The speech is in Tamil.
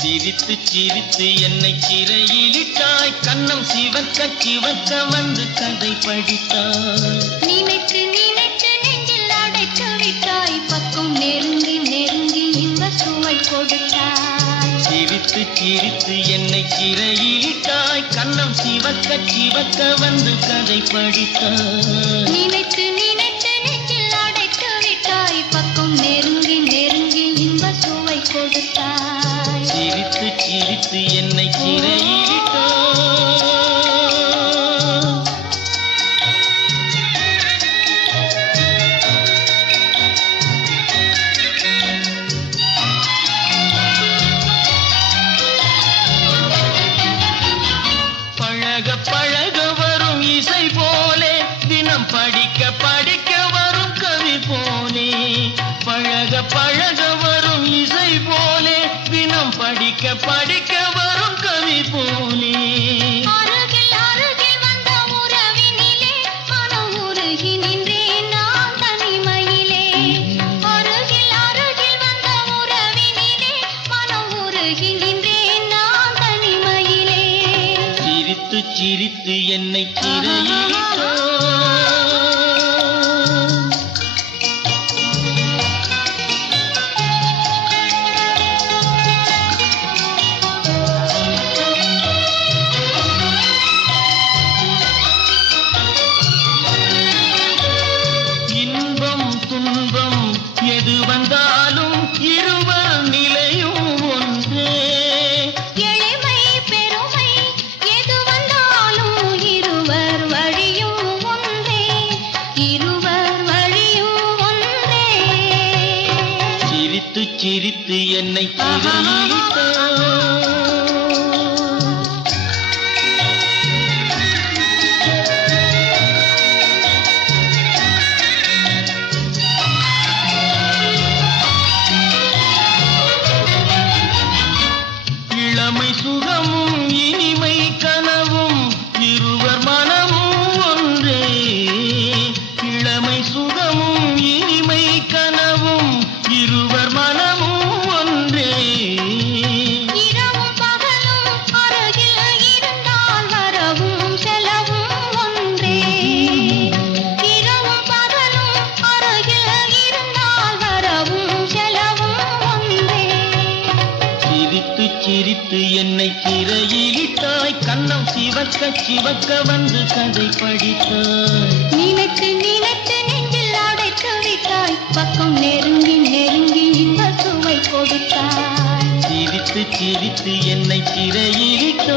சிரித்து சிரித்து என்னை சிறையிலிட்டாய், கண்ணம் சிவக்க சிவக்க வந்து கதை படித்தாய். நினைத்து நினைத்து நெஞ்சில் அடைத்து விட்டாய், பக்கம் நெருங்கி நெருங்கி இன்ப சுவை கொடுத்தாய். சிரித்து சிரித்து என்னை சிறையிலிட்டாய், கண்ணம் சிவக்க சிவக்க வந்து கதை படித்தாய். நினைத்து நினைத்து நெஞ்சில் அடைத்து விட்டாய், பக்கம் நெருங்கி நெருங்கி இன்ப சுவை கொடுத்தாய். சிரித்து சிரித்து என்னை சிறையிலிட்டாய். பழக பழக வரும் இசை போலே, தினம் படிக்க படிக்க வரும் கவி போலே. பழக பழக வரும் இசை போலே, தினம் படிக்க படிக்க வரும் கவி போலே. அருகில் அருகில் வந்த உறவினிலே மனம் உருகி நின்றேன் நான் தனிமையிலே. அருகில் அருகில் வந்த உறவினிலே மனம் உருகி நின்றேன் நான் தனிமையிலே. சிரித்து சிரித்து என்னை சிறையிலிட்டாய். இன்பம் துன்பம் எது வந்தாலும் இருவர் நிலையும் ஒன்றே. எளிமை பெருமை எது வந்தாலும் இருவர் வழியும் ஒன்றே, இருவர் வழியும் ஒன்றே. சிரித்து சிரித்து என்னை சிறையிலிட்டாய். இளமை சுகமும் இனிமை கனவும் இருவர் மனமும் ஒன்றே. இளமை சுகமும் இனிமை கனவும் இருவர் மனமும் ஒன்றே. இரவும் பகலும் அருகில் இருந்தால் வரவும் செலவும் ஒன்றே. இரவும் பகலும் அருகில் இருந்தால் வரவும் செலவும் ஒன்றே. சிரித்து சிரித்து என்னை சிறையிலிட்டாய், கண்ணம் சிவக்க சிவக்க வந்து கதை படித்தாய். நினைத்து நினைத்து நெஞ்சில் அடைத்து விட்டாய், பக்கம் நெருங்கி நெருங்கி இன்ப சுவை கொடுத்தாய். சிரித்து சிரித்து என்னை சிறையிலிட்டாய்.